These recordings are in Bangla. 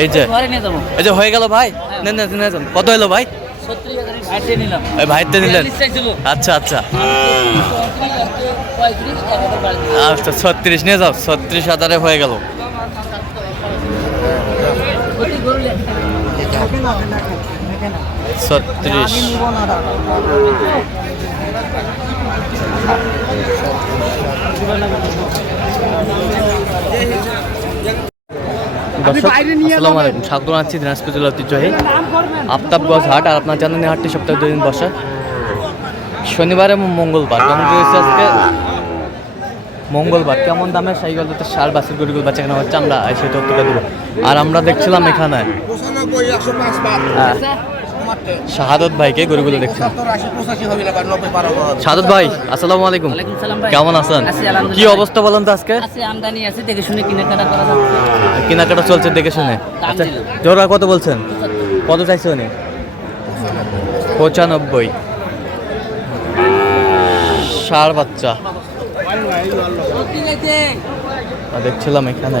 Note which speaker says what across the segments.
Speaker 1: এই যে। এই যে হয়ে গেল ভাই? নেন নেন নেন। কত এলো ভাই?
Speaker 2: ভাইতে নিলাম
Speaker 1: নিলেন। আচ্ছা আচ্ছা। আচ্ছা ছত্রিশ নিয়ে যাও। ছত্রিশ হাজারে হয়ে গেল। ছত্রিশ। দর্শক আসসালামু আলাইকুম। স্বাগত জানাচ্ছি দিনাজপুর জেলা ঐতিহ্যবাহী আফতাবগঞ্জ হাট আর আপনার জানেন হাটটি সপ্তাহে দুদিন বসে। শনিবার এবং মঙ্গলবার। কেমন রয়েছে আজকে? মঙ্গলবার। কেমন দামে সাইকেল গল্পতে সার বাসের গরিগুলো বাচ্চা কেনা হচ্ছে আমরা সেই তথ্যটা দেবো। আর আমরা দেখছিলাম এখানে। শাহাদত ভাইকে গরুগুলো
Speaker 3: বারো
Speaker 1: শাহাদত ভাই আসসালামু আলাইকুম। কেমন আছেন? কি অবস্থা বলেন তো আজকে?
Speaker 2: কেনাকাটা
Speaker 1: চলছে দেখে শুনে। আচ্ছা। জোড়া কত বলছেন? কত চাইছে উনি? পঁচানব্বই। ষাট বাচ্চা। দেখছিলাম এখানে।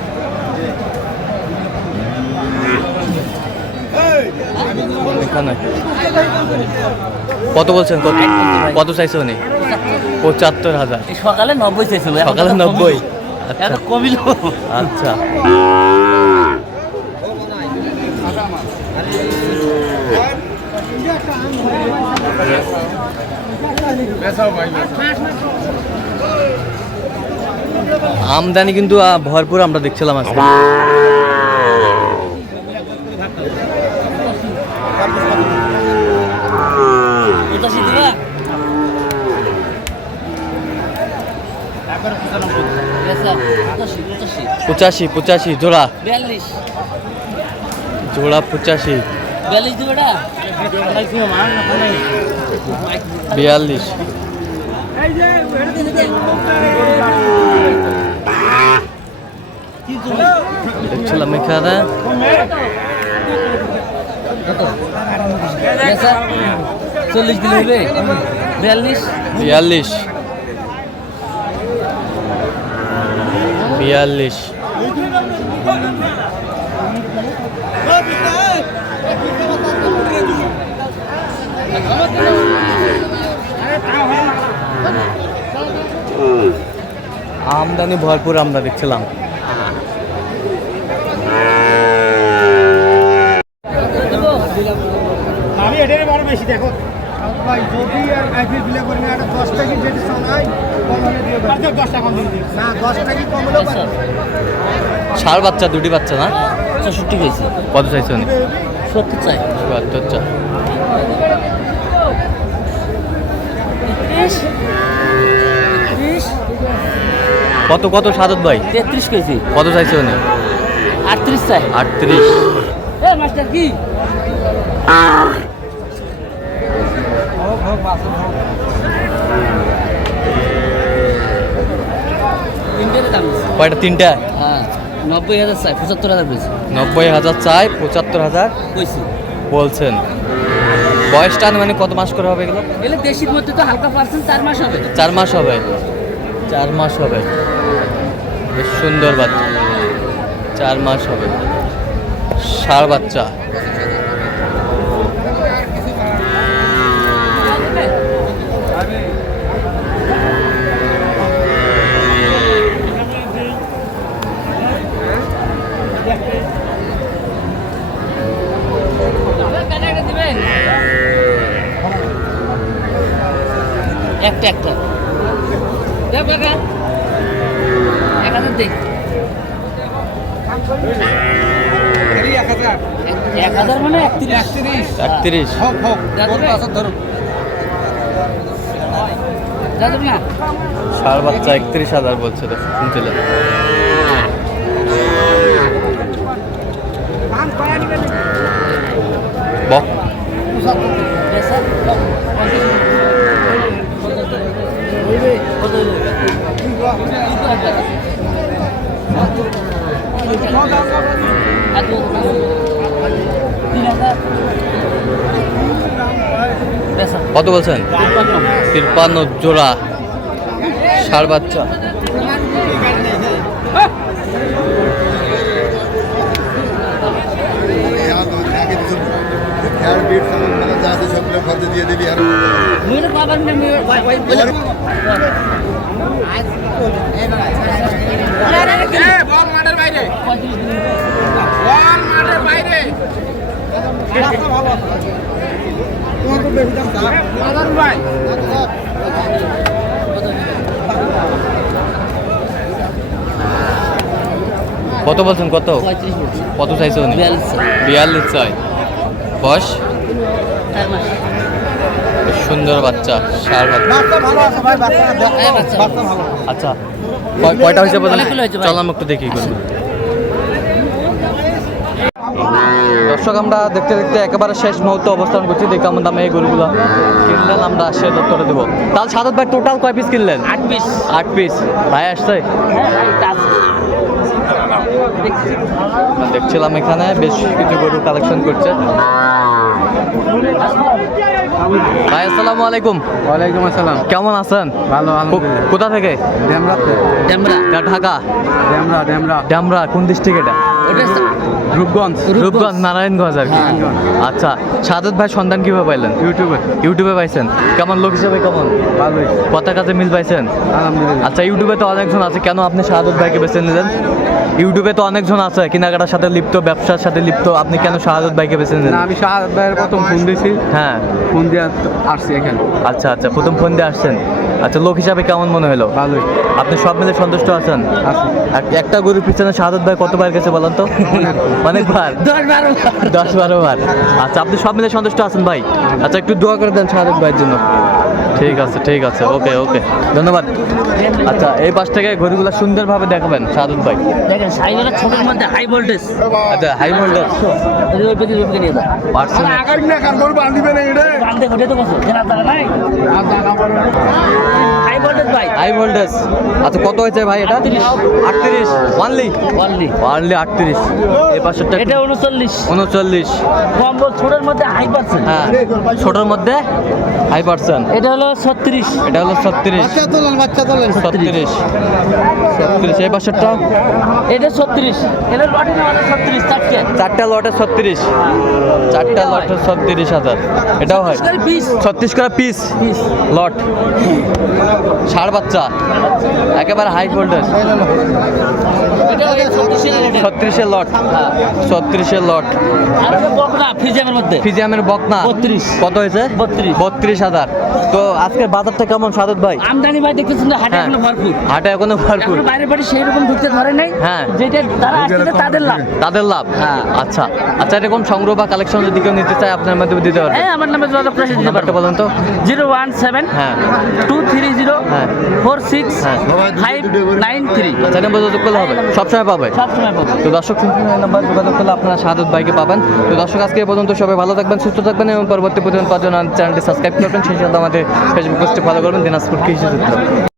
Speaker 1: কত বলছেন কত? কত চাইছে উনি? পঁচাত্তর হাজার।
Speaker 2: সকালে নব্বই চাইছিল
Speaker 1: সকালে নব্বই। আচ্ছা।
Speaker 2: কমিল।
Speaker 1: আচ্ছা। আমদানি কিন্তু ভরপুর আমরা দেখছিলাম আজকে।
Speaker 2: পঁচাশি পঁচাশি
Speaker 1: জোড়া।
Speaker 2: বিয়াল্লিশ।
Speaker 1: জোড়া পঁচাশি।
Speaker 2: বিয়াল্লিশ
Speaker 1: দেখছিলাম এখানে।
Speaker 2: চল্লিশ দিলে হবে। বিয়াল্লিশ?
Speaker 1: বিয়াল্লিশ। বিয়াল্লিশ। আমদানি ভরপুর আমরা দেখছিলাম।
Speaker 3: আমি এটারই বড় বেশি দেখো। ভাই যদি আইপিএল করি না দশ টাকা যেটা শোনাই কম হলে দিয়ে দশ টাকা কম না দশ টাকা কম হলেও
Speaker 1: ষাট বাচ্চা দুটি বাচ্চা না?
Speaker 2: চৌষট্টি হয়েছে
Speaker 1: কত চাইছেন
Speaker 2: সত্তর চাই।
Speaker 1: কত কত সাদত ভাই?
Speaker 2: তেত্রিশ কেজি।
Speaker 1: কত চাইছে উনি?
Speaker 2: আটত্রিশ চাই।
Speaker 1: আটত্রিশ।
Speaker 2: মাস্টার কি তিনটের দাম আছে।
Speaker 1: কয়টা? তিনটা?
Speaker 2: হ্যাঁ নব্বই হাজার চাই পঁচাত্তর হাজার কইছি
Speaker 1: নব্বই হাজার চাই পঁচাত্তর হাজার?
Speaker 2: কইছি
Speaker 1: বলছেন। বয়সটা মানে কত মাস করে হবে এগুলো?
Speaker 2: এলে দেশির মধ্যে তো হালকা পার্সেন্ট চার মাস হবে।
Speaker 1: চার মাস হবে। চার মাস হবে। বেশ সুন্দর বাচ্চা। চার মাস হবে। ষাড় বাচ্চা।
Speaker 2: একটা এক হাজার দেখ এক হাজার মানে একত্রিশ। একত্রিশ। ধরো। না
Speaker 1: ষাঁড় বাচ্চা একত্রিশ হাজার বলছে তো শুনছিলেন কত বলছেন তিরপান্ন জোড়া ষাঁড় বাচ্চা
Speaker 4: দিয়ে
Speaker 1: কত বলছেন কত? কত চাইছে উনি? বিয়াল্লিশ চাই। বয়স? সুন্দর বাচ্চা
Speaker 3: ভালো
Speaker 1: আচ্ছা কয়টা হয়েছে চল আমি একটু দেখি দর্শক আমরা দেখতে দেখতে একেবারে শেষ মুহূর্তে অবস্থান করছি। দেখে আমার দামে এই গরুগুলো কিনলেন আমরা সে দত্তরে দেবো। তাহলে সাদত ভাই টোটাল কয় পিস কিনলেন?
Speaker 2: আট পিস
Speaker 1: আট পিস ভাই আসছে? দেখছিলাম এখানে বেশ কিছু গরু কালেকশন করছে। ভাই আসসালামু আলাইকুম।
Speaker 3: ওয়ালাইকুম আসসালাম।
Speaker 1: কেমন আছেন?
Speaker 3: ভালো
Speaker 1: কোথা থেকে? ঢাকা।
Speaker 3: ড্যামরা ড্যামরা
Speaker 1: কোন ডিস্ট্রিক্ট এটা?
Speaker 2: ওটা
Speaker 3: রূপগঞ্জ।
Speaker 1: রূপগঞ্জ নারায়ণগঞ্জ আর কি। আচ্ছা সাদত ভাই সন্ধান কীভাবে পাইলেন?
Speaker 3: ইউটিউবে।
Speaker 1: ইউটিউবে পাইছেন? কেমন লোক হিসেবে কেমন?
Speaker 3: ভালোই।
Speaker 1: কথা কাছে মিল পাইছেন? আচ্ছা ইউটিউবে তো অনেকজন আছে। কেন আপনি শাহাদত ভাইকে বেছে নিলেন? ইউটিউবে তো অনেকজন আছে কেনাকাটার সাথে লিপ্ত ব্যবসার সাথে লিপ্ত। আপনি কেন শাহাদত ভাইকে বেছে নিলেন?
Speaker 3: আমি শাহাদ ভাইয়ের প্রথম ফোন দিয়েছি।
Speaker 1: হ্যাঁ।
Speaker 3: ফোন দিয়ে আসছি এখানে।
Speaker 1: আচ্ছা আচ্ছা প্রথম ফোন দিয়ে আসছেন। আচ্ছা লোক হিসাবে কেমন মনে হলো?
Speaker 3: ভালোই।
Speaker 1: আপনি সব মিলে সন্তুষ্ট আছেন? একটা গরুর পিছনে সাদত ভাই কতবার গেছে বলেন তো? অনেকবার।
Speaker 2: দশ বারো।
Speaker 1: দশ বারো বার। আচ্ছা আপনি সব মিলে সন্তুষ্ট আছেন ভাই? আচ্ছা একটু দোয়া করে দেন শাহাদত ভাইয়ের জন্য। ঠিক আছে ঠিক আছে ওকে ওকে ধন্যবাদ। আচ্ছা এই পাশ থেকে ঘড়িগুলো সুন্দরভাবে দেখাবেন শাহাদত ভাই।
Speaker 2: দেখেন সাইকেলের ছোটোর মধ্যে হাই ভোল্টেজ
Speaker 1: আচ্ছা হাই ভোল্টেজ
Speaker 2: ওই যাও
Speaker 1: এটা
Speaker 2: বান্ধে ঘটে তো বসো নাই? হাই ভোল্টেজ
Speaker 1: আচ্ছা কত হয়েছে ভাই এটা? আটত্রিশ। ওয়ানলি
Speaker 2: অনলি
Speaker 1: ওয়ানলি আটত্রিশ। এই পাশেরটা
Speaker 2: এটা উনচল্লিশ।
Speaker 1: উনচল্লিশ।
Speaker 2: কম্বল ছোটোর মধ্যে হাই পার্সেন্ট
Speaker 1: হ্যাঁ ছোটোর মধ্যে হাই পার্সেন্ট
Speaker 2: এটা হলো ছত্রিশ।
Speaker 1: এটা হলো ছত্রিশ। ছত্রিশ। ছত্রিশ এই পাশেরটা
Speaker 2: এটা ছত্রিশ। এটা লটে ছত্রিশ চারটে।
Speaker 1: চারটা লটে ছত্রিশ। চারটা লটে ছত্রিশ হাজার। এটাও হয়।
Speaker 2: পিস
Speaker 1: ছত্রিশ করে পিস।
Speaker 2: পিস।
Speaker 1: লট ষাড় বাচ্চা। একেবারে হাই ভোল্টেজ
Speaker 2: ছত্রিশের
Speaker 1: লট ছত্রিশের লট
Speaker 2: ফ্রিজের মধ্যে
Speaker 1: ফিজিয়ামের বকনা।
Speaker 2: 32
Speaker 1: কত হয়েছে?
Speaker 2: 32
Speaker 1: বত্রিশ হাজার। তো আজকের বাজারটা কেমন সাদত ভাই?
Speaker 2: আমদানি ভাই দেখতেছেন তো হাটে
Speaker 1: হ্যাঁ।
Speaker 2: এখনও ভরপুর।
Speaker 1: হাটে এখনও ভরপুর।
Speaker 2: বাইরে বাড়ি সেই রকম ঢুকতে ধরে নাই।
Speaker 1: হ্যাঁ।
Speaker 2: যেটা তারা আসছে তাদের লাভ।
Speaker 1: তাদের লাভ।
Speaker 2: হ্যাঁ।
Speaker 1: আচ্ছা। আচ্ছা এরকম সংগ্রহ বা কালেকশন যদি কেউ নিতে চায় আপনার মাধ্যমে দিতে পারবেন
Speaker 2: হ্যাঁ আমার নামে যোগাযোগ করে দিতে
Speaker 1: নাম্বারটা
Speaker 2: পারব।
Speaker 1: বলুন তো।
Speaker 2: জিরো ওয়ান সেভেন
Speaker 1: হ্যাঁ।
Speaker 2: টু। ফোর সিক্স
Speaker 1: হ্যাঁ।
Speaker 2: ফাইভ নাইন থ্রি
Speaker 1: আচ্ছা নাম্বার যোগাযোগ করলে হবে? সবসময় পাবে?
Speaker 2: সবসময় পাবো।
Speaker 1: তো দর্শক শুনছেন এই নাম্বার যোগাযোগ করলে আপনারা সাদত বাইকে পাবেন। তো দর্শক আজকে পর্যন্ত সবাই ভালো থাকবেন সুস্থ থাকবেন এবং পরবর্তী পর্যন্ত পাওয়ার জন্য চ্যানেলটি সাবস্ক্রাইব করবেন সেই সাথে আমাদের ফেসবুক পোস্টে ফলো করবেন দিনাজপুর কৃষি